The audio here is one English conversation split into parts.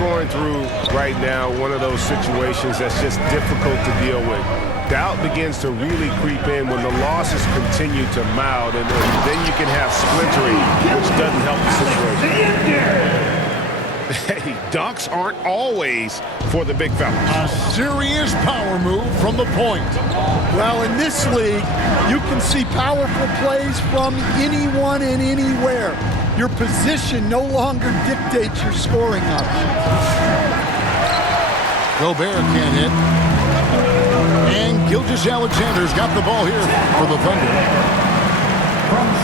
going through right now one of those situations that's just difficult to deal with. Doubt begins to really creep in when the losses continue to mount, and then you can have splintering, which doesn't help the situation. Hey, dunks aren't always for the big fella. A serious power move from the point. Well, in this league, you can see powerful plays from anyone and anywhere. Your position no longer dictates your scoring options. Gobert can't hit. And Gilgeous-Alexander's got the ball here for the Thunder.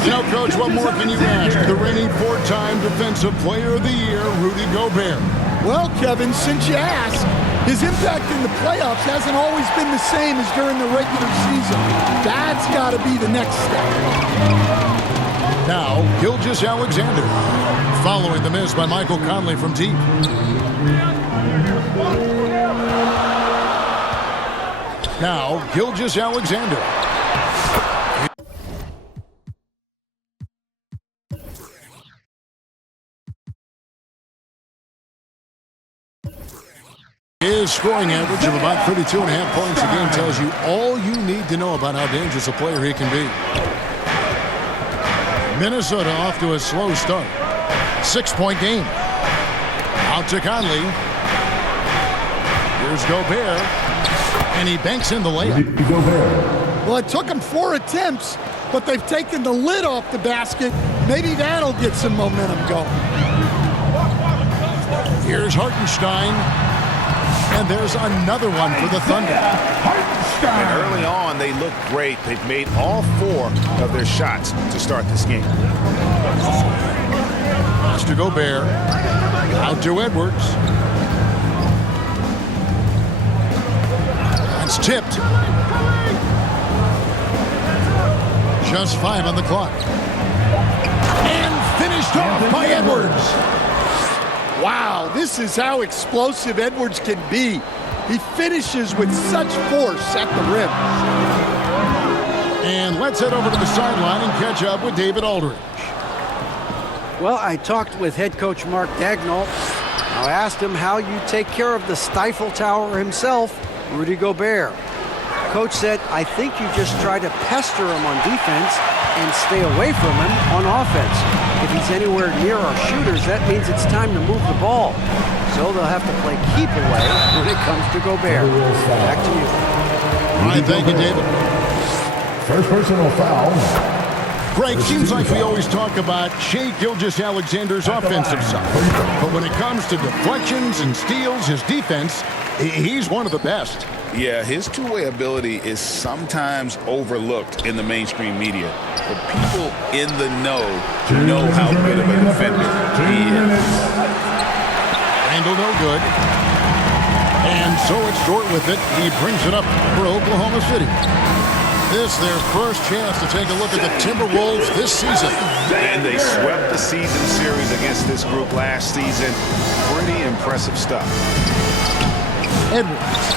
You know, Coach, what more can you ask? The reigning four-time Defensive Player of the Year, Rudy Gobert. Well, Kevin, since you asked, his impact in the playoffs hasn't always been the same as during the regular season. That's got to be the next step. Now, Gilgeous-Alexander, following the miss by Michael Conley from deep. Now, Gilgeous-Alexander. His scoring average of about 32.5 points a game tells you all you need to know about how dangerous a player he can be. Minnesota off to a slow start. 6-point game. Out to Conley. Here's Gobert. And he banks in the layup. Well, it took him 4 attempts, but they've taken the lid off the basket. Maybe that'll get some momentum going. Here's Hartenstein. And there's another one for the Thunder. And early on, they look great. They've made all 4 of their shots to start this game. Pass to Gobert. Out to Edwards. It's tipped. Just 5 on the clock. And finished off by Edwards. Wow, this is how explosive Edwards can be. He finishes with such force at the rim. And let's head over to the sideline and catch up with David Aldridge. Well, I talked with head coach Mark Dagnall. I asked him how you take care of the Stifle Tower himself, Rudy Gobert. Coach said, I think you just try to pester him on defense and stay away from him on offense. If he's anywhere near our shooters, that means it's time to move the ball. So they'll have to play keep away when it comes to Gobert. Back to you. All right, thank you, David. First personal foul. Greg, seems like we always talk about Shai Gilgeous-Alexander's offensive side. But when it comes to deflections and steals, his defense, he's one of the best. Yeah, his two-way ability is sometimes overlooked in the mainstream media. But people in the know how good of a defender he is. Angle no good. And so it's short with it. He brings it up for Oklahoma City. This their first chance to take a look at the Timberwolves this season. And they swept the season series against this group last season. Pretty impressive stuff. Edwards.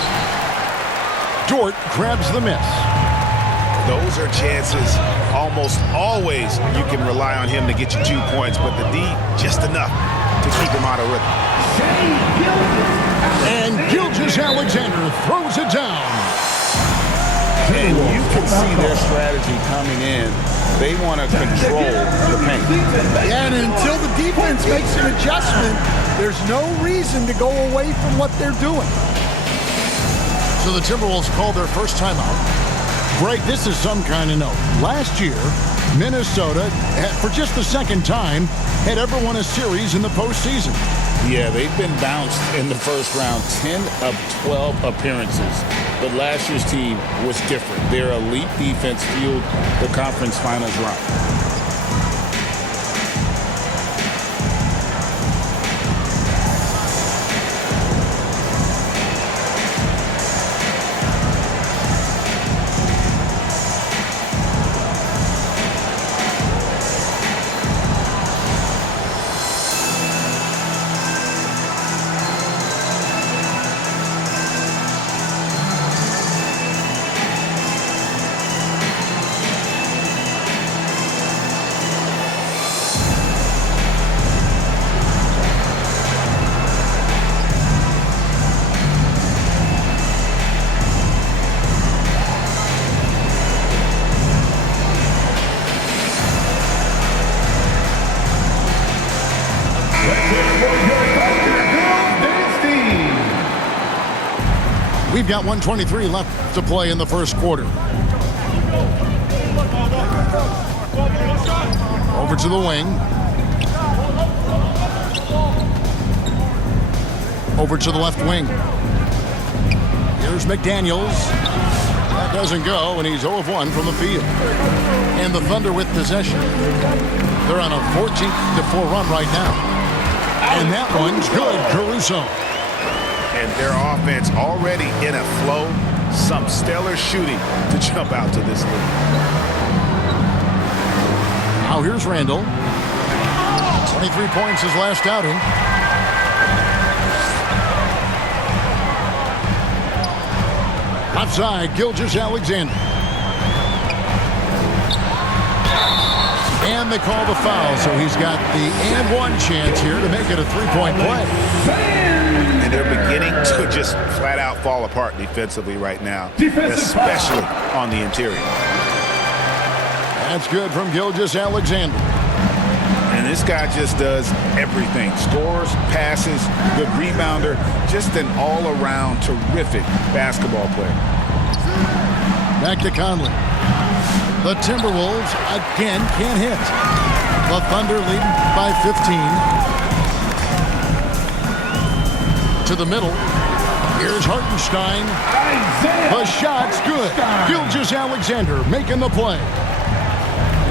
Dort grabs the miss. Those are chances almost always you can rely on him to get you 2 points, but the D just enough to keep him out of rhythm. And Gilgeous-Alexander throws it down. And you can see their strategy coming in. They want to control the paint. Yeah, and until the defense makes an adjustment, there's no reason to go away from what they're doing. So the Timberwolves called their first timeout. Greg, this is some kind of note. Last year, Minnesota, for just the second time, had ever won a series in the postseason. Yeah, they've been bounced in the first round, 10 of 12 appearances. But last year's team was different. Their elite defense fueled the conference finals run. We've got 1:23 left to play in the first quarter. Over to the wing. Over to the left wing. Here's McDaniels. That doesn't go, and he's 0 of 1 from the field. And the Thunder with possession. They're on a 14-4 run right now. And that one's good, Caruso. And their offense already in a flow. Some stellar shooting to jump out to this lead. Now here's Randall. 23 points his last outing. Outside, Gilgeous-Alexander. And they call the foul, so he's got the and one chance here to make it a three-point play. And they're beginning to just flat out fall apart defensively right now, especially on the interior. That's good from Gilgeous-Alexander. And this guy just does everything. Scores, passes, good rebounder, just an all-around terrific basketball player. Back to Conley. The Timberwolves again can't hit. The Thunder leading by 15. To the middle. Here's Hartenstein. The shot's good. Gilgeous-Alexander making the play.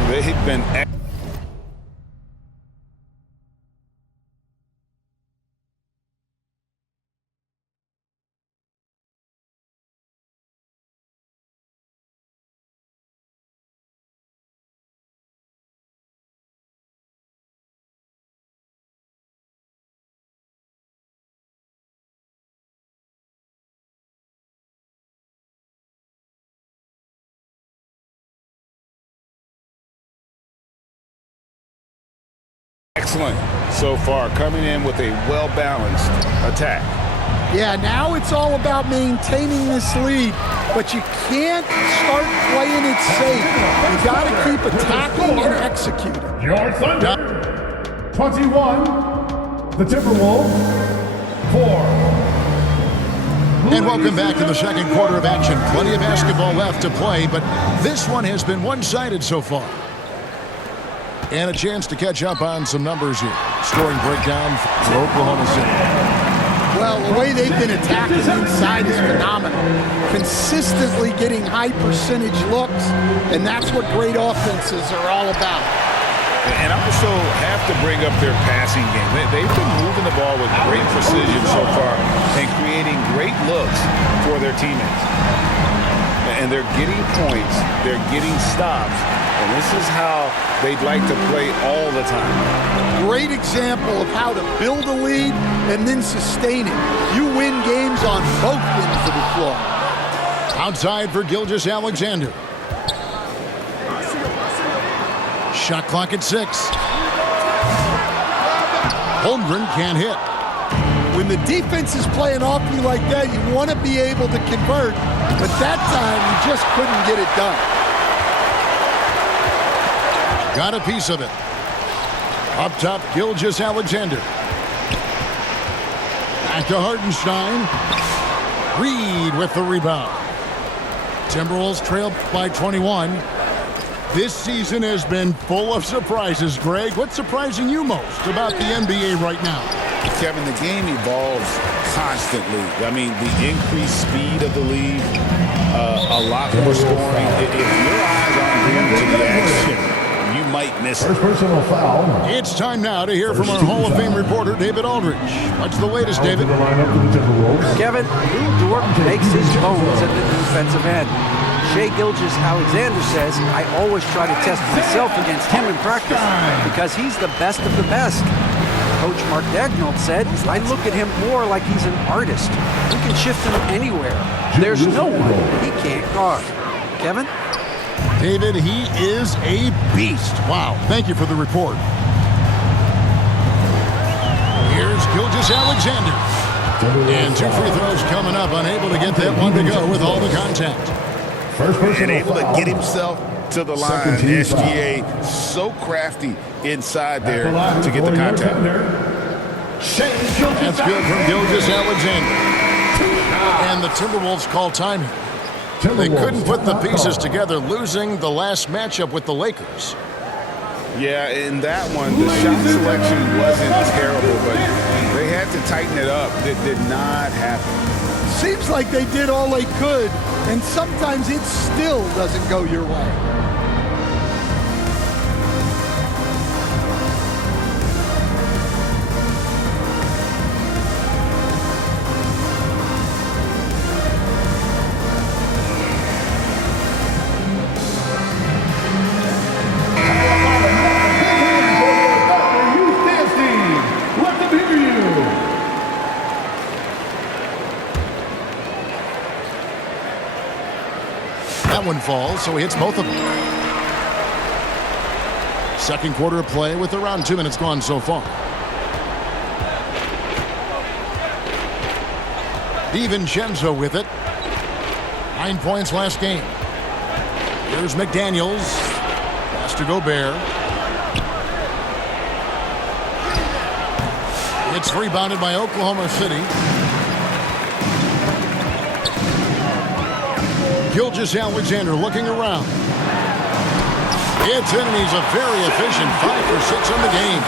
They've been excellent so far, coming in with a well-balanced attack. Yeah, now it's all about maintaining this lead, but you can't start playing it safe. You got to keep attacking and executing. Your Thunder, 21. The Timberwolves, 4. And welcome back to the second quarter of action. Plenty of basketball left to play, but this one has been one-sided so far. And a chance to catch up on some numbers here. Scoring breakdown for Oklahoma City. Well, the way they've been attacking inside is phenomenal. Consistently getting high percentage looks, and that's what great offenses are all about. And I also have to bring up their passing game. They've been moving the ball with great precision so far and creating great looks for their teammates. And they're getting points, they're getting stops, and this is how they'd like to play all the time. Great example of how to build a lead and then sustain it. You win games on both ends of the floor. Outside for Gilgeous-Alexander. Shot clock at 6. Holmgren can't hit. When the defense is playing off you like that, you want to be able to convert, but that time you just couldn't get it done. Got a piece of it. Up top, Gilgeous-Alexander. Back to Hartenstein. Reed with the rebound. Timberwolves trail by 21. This season has been full of surprises, Greg. What's surprising you most about the NBA right now? Kevin, the game evolves constantly. I mean, the increased speed of the league, a lot more scoring. If your eyes aren't glued to the action, you might miss it. First personal foul. It's time now to hear from our Hall of Fame reporter, David Aldridge. What's the latest, David? To the lineup for the Timberwolves. Kevin, Lou Dort makes his bones at the defensive end. Shai Gilgeous-Alexander says, I always try to test myself against him in practice because he's the best of the best. Coach Mark Daigneault said, I look at him more like he's an artist. We can shift him anywhere. There's no one he can't guard. Kevin? David, he is a beast. Wow. Thank you for the report. Here's Gilgeous-Alexander. And 2 free throws coming up. Unable to get that one to go with all the contact. First personal And able to foul. get himself to the line. Second team SGA so crafty inside there At the line to get the for your contact. Thunder, Shai Gilgeous-Alexander. That's good from Gilgeous-Alexander. And the Timberwolves call time here. They couldn't put the pieces together, losing the last matchup with the Lakers. Yeah, in that one, the shot selection wasn't terrible, but they had to tighten it up. It did not happen. Seems like they did all they could, and sometimes it still doesn't go your way. That one falls, so he hits both of them. Second quarter of play with around 2 minutes gone so far. DiVincenzo with it. 9 points last game. Here's McDaniels. Pass to Gobert. It's rebounded by Oklahoma City. Gilgeous-Alexander looking around. It's in, and he's a very efficient 5 for 6 on the game.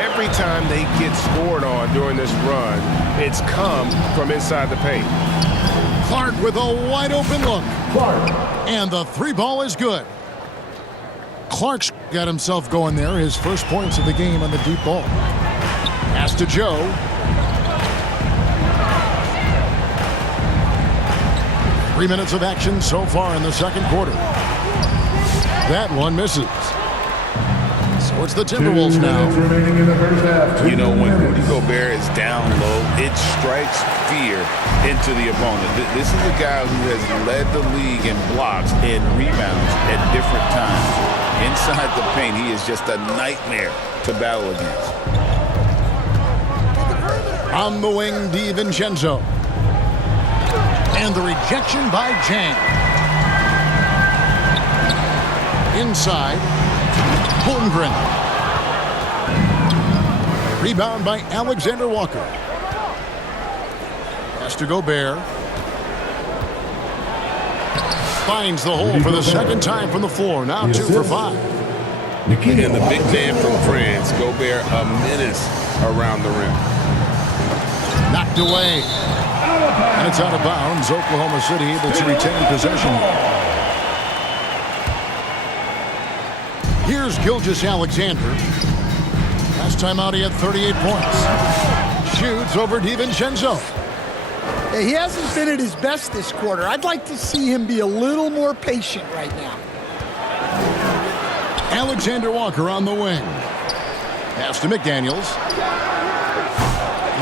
Every time they get scored on during this run, it's come from inside the paint. Clark with a wide open look. Clark. And the 3 ball is good. Clark's got himself going there. His first points of the game on the deep ball. Pass to Joe. Three minutes of action so far in the second quarter. That one misses. So it's the Timberwolves now. Remaining in the first half. You know, when Rudy Gobert is down low, it strikes fear into the opponent. This is a guy who has led the league in blocks and rebounds at different times. Inside the paint, he is just a nightmare to battle against. On the wing, DiVincenzo. And the rejection by Jang. Inside, Holmgren. Rebound by Alexander Walker. Pass to Gobert. Finds the hole for the second time from the floor. Now 2 for 5. And the big man from France, Gobert, a menace around the rim. Knocked away. And it's out of bounds. Oklahoma City able to retain possession. Here's Gilgeous-Alexander. Last time out he had 38 points. Shoots over DiVincenzo. He hasn't been at his best this quarter. I'd like to see him be a little more patient right now. Alexander Walker on the wing. Pass to McDaniels.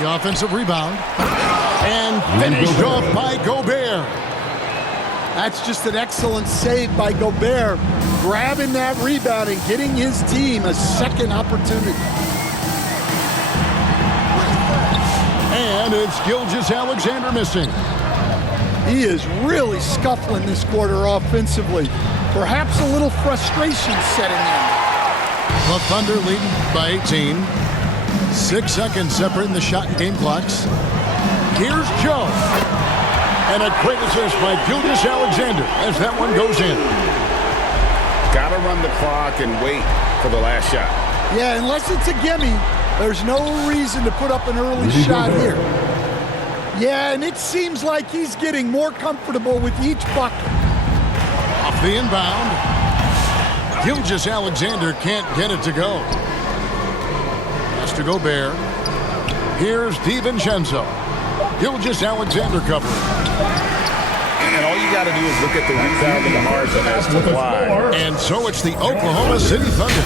The offensive rebound. And finished off by Gobert. That's just an excellent save by Gobert, grabbing that rebound and getting his team a second opportunity. And it's Gilgeous-Alexander missing. He is really scuffling this quarter offensively. Perhaps a little frustration setting in. The Thunder leading by 18. 6 seconds separating the shot and game clocks. Here's Joe. And a great assist by Gilgeous-Alexander as that one goes in. Got to run the clock and wait for the last shot. Yeah, unless it's a gimme, there's no reason to put up an early shot here. Yeah, and it seems like he's getting more comfortable with each bucket. Off the inbound. Gilgeous-Alexander can't get it to go. Pass to Gobert. Here's DiVincenzo. Gilgeous-Alexander covering. And all you got to do is look at the rebound and the margin as to why. And so it's the Oklahoma City Thunder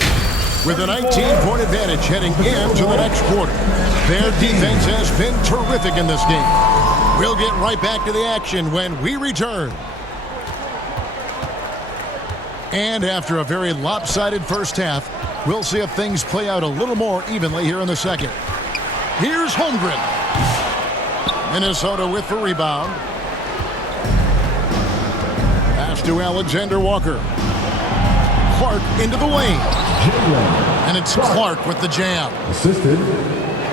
with a 19-point advantage heading into the next quarter. Their defense has been terrific in this game. We'll get right back to the action when we return. And after a very lopsided first half, we'll see if things play out a little more evenly here in the second. Here's Holmgren. Minnesota with the rebound. Pass to Alexander Walker. Clark into the lane. And it's Clark with the jam. Assisted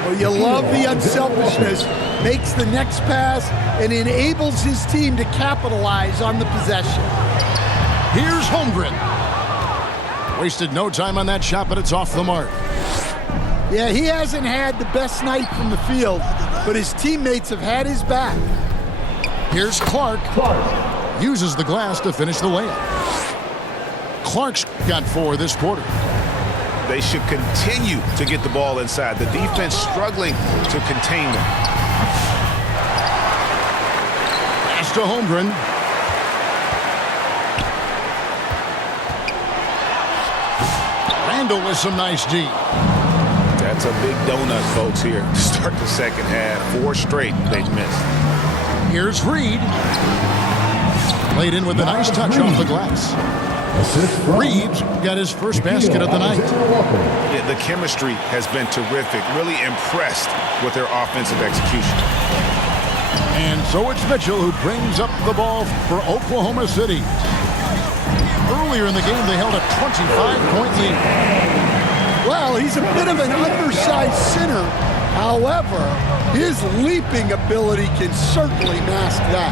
Well, you love the unselfishness, makes the next pass, and enables his team to capitalize on the possession. Here's Holmgren. Wasted no time on that shot, but it's off the mark. Yeah, he hasn't had the best night from the field, but his teammates have had his back. Here's Clark. Uses the glass to finish the layup. Clark's got 4 this quarter. They should continue to get the ball inside. The defense struggling to contain them. Pass to Holmgren. Randall with some nice D. That's a big donut, folks, here to start the second half. 4 straight they've missed. Here's Reed. Played in with a nice touch off the glass. Reed's got his first basket of the night. The chemistry has been terrific. Really impressed with their offensive execution. And so it's Mitchell who brings up the ball for Oklahoma City. Earlier in the game, they held a 25-point lead. Well, he's a bit of an undersized center. However, his leaping ability can certainly mask that.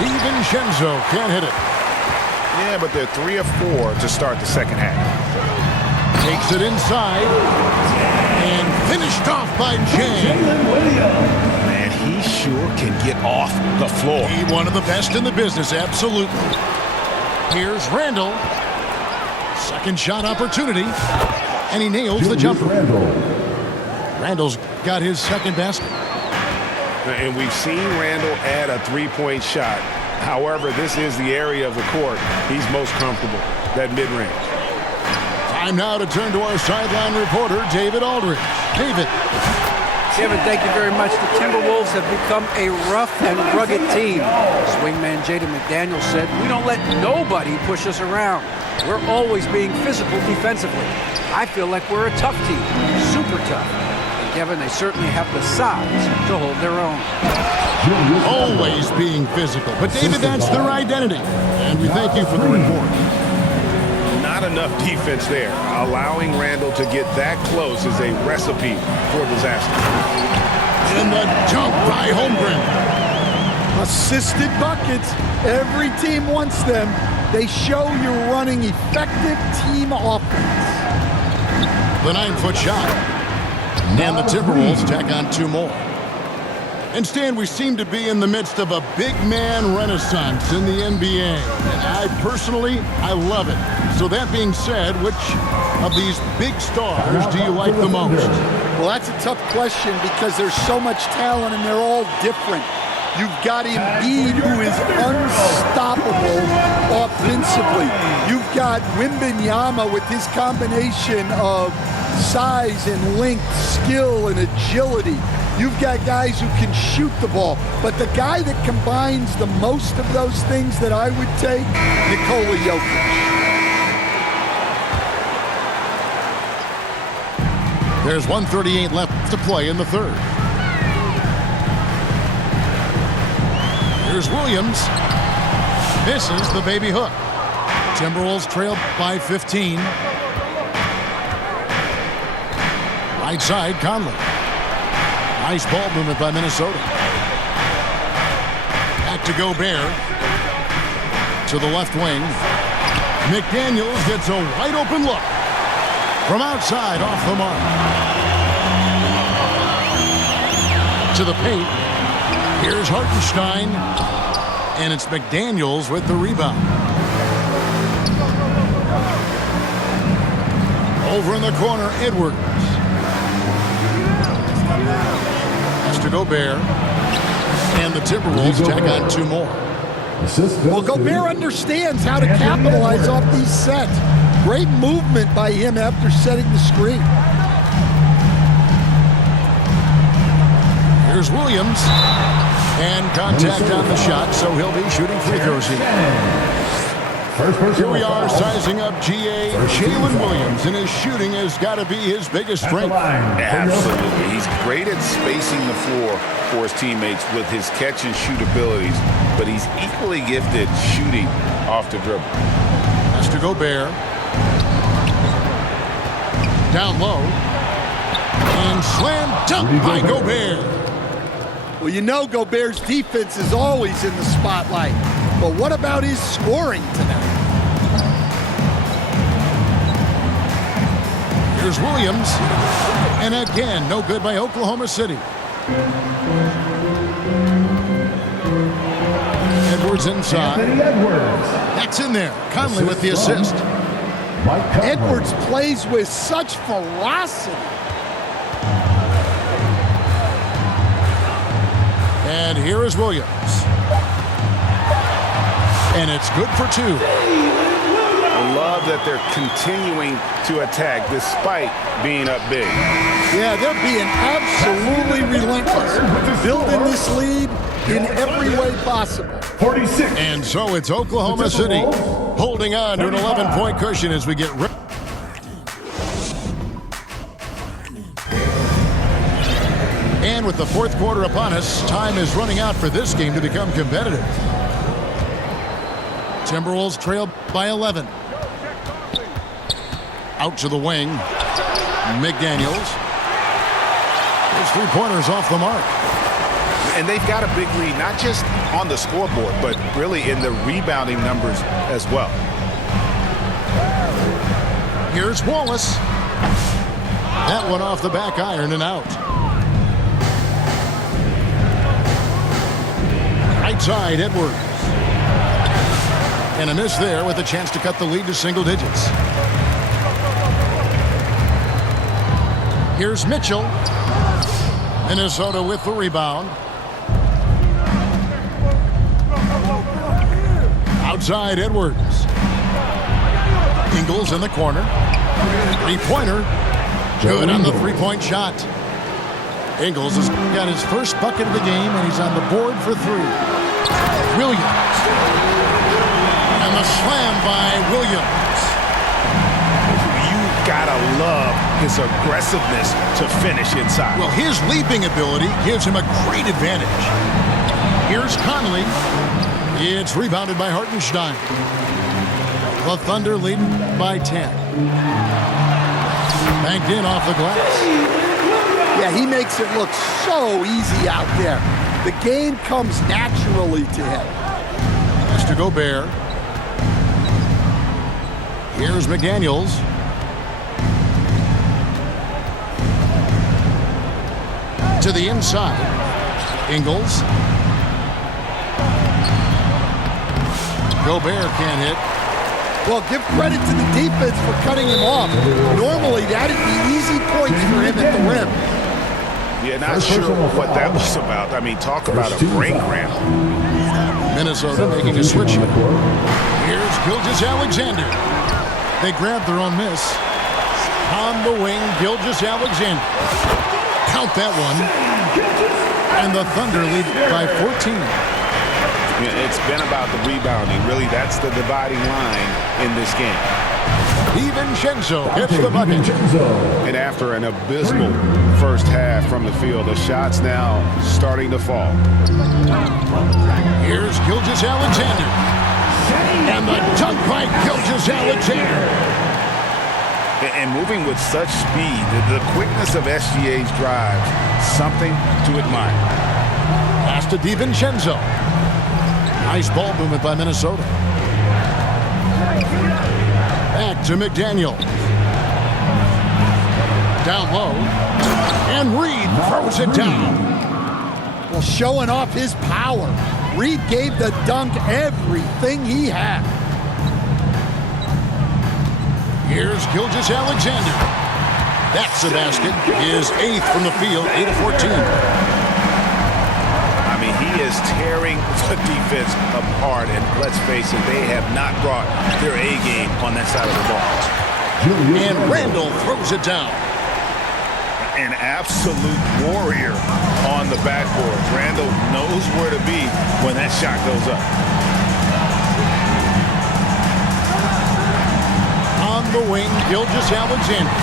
DiVincenzo can't hit it. Yeah, but they're 3 of 4 to start the second half. Takes it inside. And finished off by Jay. Man, he sure can get off the floor. He's one of the best in the business, absolutely. Here's Randall. Second shot opportunity. And he nails the jumper. Randall's got his second basket. And we've seen Randall add a three-point shot. However, this is the area of the court he's most comfortable, that mid-range. Time now to turn to our sideline reporter, David Aldridge. David. Kevin, thank you very much. The Timberwolves have become a rough and rugged team. Swingman Jaden McDaniels said, "We don't let nobody push us around. We're always being physical defensively. I feel like we're a tough team, super tough." And Kevin, they certainly have the size to hold their own. Always being physical. But David, that's their identity. And we thank you for the report. Not enough defense there. Allowing Randall to get that close is a recipe for disaster. And the dunk by Holmgren. Assisted buckets. Every team wants them. They show you're running effective team offense. The 9-foot shot. And the Timberwolves tack on 2 more. And Stan, we seem to be in the midst of a big man renaissance in the NBA. And I love it. So that being said, which of these big stars do you like the most? Well, that's a tough question because there's so much talent and they're all different. You've got Embiid, who is unstoppable offensively. You've got Wembanyama with his combination of size and length, skill and agility. You've got guys who can shoot the ball. But the guy that combines the most of those things that I would take, Nikola Jokic. There's 1:38 left to play in the third. Here's Williams. Misses the baby hook. Timberwolves trail by 15. Right side, Conley. Nice ball movement by Minnesota. Back to Gobert. To the left wing. McDaniels gets a wide open look. From outside, off the mark. To the paint. Here's Hartenstein. And it's McDaniels with the rebound. Over in the corner, Edwards. That's to Gobert. And the Timberwolves tack on 2 more. Well, Gobert understands how to capitalize off these sets. Great movement by him after setting the screen. Here's Williams. And contact on the shot, so he'll be shooting free throws here. Here we are sizing up G.A. Jalen Williams, and his shooting has got to be his biggest strength. Absolutely. He's great at spacing the floor for his teammates with his catch and shoot abilities, but he's equally gifted shooting off the dribble. That's to Gobert. Down low. And And slam dunk by Gobert. Well, you know Gobert's defense is always in the spotlight. But what about his scoring tonight? Here's Williams. And again, no good by Oklahoma City. Edwards inside. Anthony Edwards. That's in there. Conley with the assist. Mike Conley. Edwards plays with such ferocity. And here is Williams. And it's good for two. I love that they're continuing to attack despite being up big. Yeah, they're being absolutely relentless, building this lead in every way possible. 46. And so it's Oklahoma City holding on to an 11-point cushion as we get ready. And with the fourth quarter upon us, time is running out for this game to become competitive. Timberwolves trail by 11. Out to the wing. McDaniels. His three-pointers off the mark. And they've got a big lead, not just on the scoreboard, but really in the rebounding numbers as well. Here's Wallace. That one off the back iron and out. Right side, Edwards. And a miss there with a chance to cut the lead to single digits. Here's Mitchell. Minnesota with the rebound. Outside, Edwards. Ingles in the corner. Three-pointer. Good on the three-point shot. Ingles has got his first bucket of the game, and he's on the board for three. Williams. And the slam by Williams. You gotta love his aggressiveness to finish inside. Well, his leaping ability gives him a great advantage. Here's Conley. It's rebounded by Hartenstein. The Thunder leading by 10. Banked in off the glass. Yeah, he makes it look so easy out there. The game comes naturally to him. Has to Gobert. Here's McDaniels. To the inside. Ingles. Gobert can't hit. Well, give credit to the defense for cutting him off. Normally, that'd be easy points for him at the rim. Yeah, not sure what that was about. I mean, talk about a brain cramp. Minnesota making a switch. Here's Gilgeous-Alexander. They grabbed their own miss. On the wing, Gilgeous-Alexander. Count that one. And the Thunder lead by 14. Yeah, it's been about the rebounding. Really, that's the dividing line in this game. DiVincenzo hits the bucket. And after an abysmal first half from the field, the shots now starting to fall. Here's Gilgeous-Alexander. And the dunk by Gilgeous-Alexander. And moving with such speed, the quickness of SGA's drive, something to admire. Pass to DiVincenzo. Nice ball movement by Minnesota. Back to McDaniel. Down low. And Reed throws it down. Well, showing off his power. Reed gave the dunk everything he had. Here's Gilgeous-Alexander. That's a basket. His eighth from the field, 8 of 14. I mean, he is tearing the defense apart, and let's face it, they have not brought their A game on that side of the ball. And Randall throws it down. An absolute warrior on the backboard. Randall knows where to be when that shot goes up. On the wing, Gilgeous-Alexander.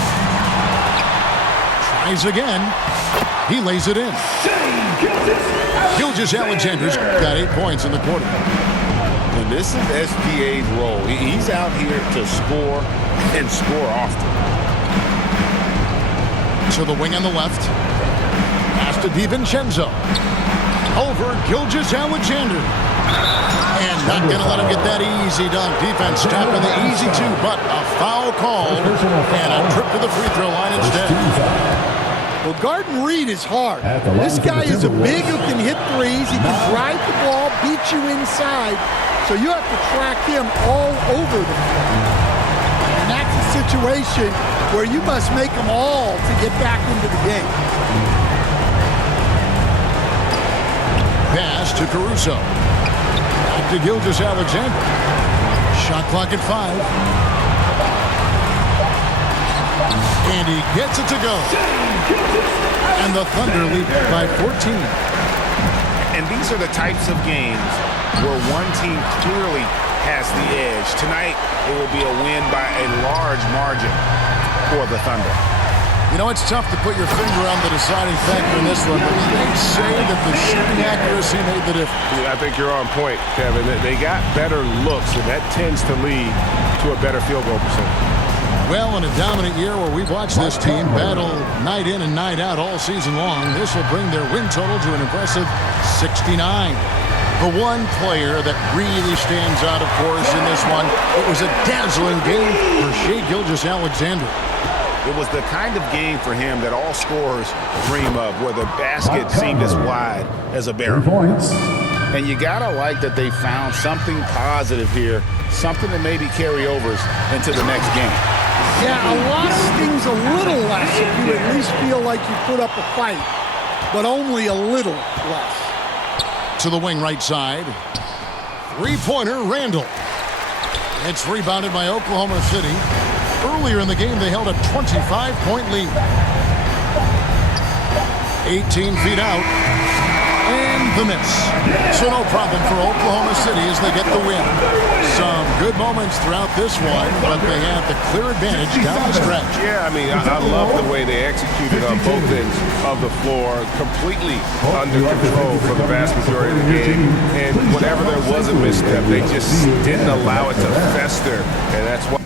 Tries again. He lays it in. Gilgeous-Alexander's got 8 points in the quarter. And this is SGA's role. He's out here to score and score often. To the wing on the left. Pass to DiVincenzo. Over Gilgeous-Alexander. And not going to let him get that easy dunk. Defense stopping the easy two, but a foul call and a trip to the free throw line instead. Well, guarding Reed is hard. This guy is a big who can hit threes. He can drive the ball, beat you inside. So you have to track him all over the floor. And that's a situation where you must make them all to get back into the game. Pass to Caruso. Back to Gilgeous-Alexander. Shot clock at 5. And he gets it to go. And the Thunder lead by 14. And these are the types of games where one team clearly has the edge. Tonight, it will be a win by a large margin for the Thunder. You know, it's tough to put your finger on the deciding factor in this one, but they say that the shooting accuracy made the difference. I think you're on point, Kevin. They got better looks, and that tends to lead to a better field goal percentage. Well, in a dominant year where we've watched this team battle night in and night out all season long, this will bring their win total to an impressive 69. The one player that really stands out, of course, in this one, it was a dazzling game for Shai Gilgeous-Alexander. It was the kind of game for him that all scorers dream of, where the basket seemed as wide as a barrel. 3 points. And you gotta like that they found something positive here, something that maybe carry overs into the next game. Yeah, a loss stings a little less if you at least feel like you put up a fight, but only a little less. To the wing right side. Three-pointer, Randall. It's rebounded by Oklahoma City. Earlier in the game, they held a 25-point lead. 18 feet out. And the miss. So no problem for Oklahoma City as they get the win. Some good moments throughout this one, but they have the clear advantage down the stretch. Yeah, I mean, I love the way they executed on both ends of the floor, completely under control for the vast majority of the game. And whenever there was a misstep, they just didn't allow it to fester, and that's why